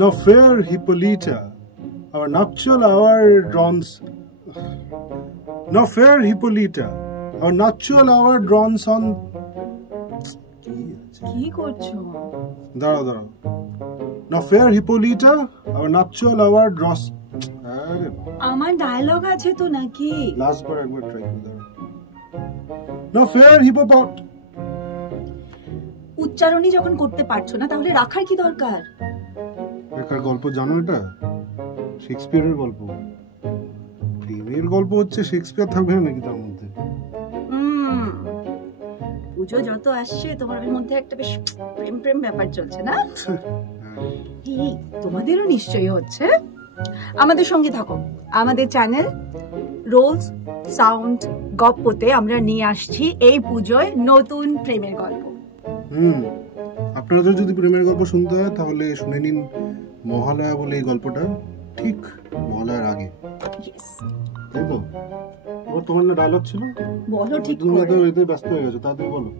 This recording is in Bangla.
Now fair Hippolyta, our nuptial hour dawns. Now fair Hippolyta, our nuptial hour dawns on. কি করছো? দাঁড়াও। Now fair Hippolyta, our nuptial hour draws. আমার ডায়লগ আছে তো নাকি? লাস্ট বার একবার ট্রাই করে দাও। Now fair Hippopot. উচ্চারণই যখন করতে পারছো না তাহলে রাখার কি দরকার? একার গল্প জানো এটা? শেক্সপিয়ারের গল্প। প্রেমের গল্প হচ্ছে, শেক্সপিয়ার থাকবে না নাকি তার মধ্যে? পুজো যত আসছে তোমার মধ্যে একটা বেশ প্রেম ব্যাপার চলছে না? এই তোমাদেরও নিশ্চয়ই হচ্ছে। আমাদের সঙ্গে থাকো। আমাদের চ্যানেল রোলস সাউন্ড গপ্পতে আমরা নিয়ে আসছি এই পুজোয় নতুন প্রেমের গল্প। আপনাদের যদি প্রেমের গল্প শুনতে হয় তাহলে শুনে নিন মহালয়া বলে এই গল্পটা, ঠিক মহালয়ার আগে। তাই তো? এবার তোমার না ডায়লগ ছিল? বলো ঠিক তুমি তো এতে ব্যস্ত হয়ে গেছো, তাড়াতাড়ি বলো।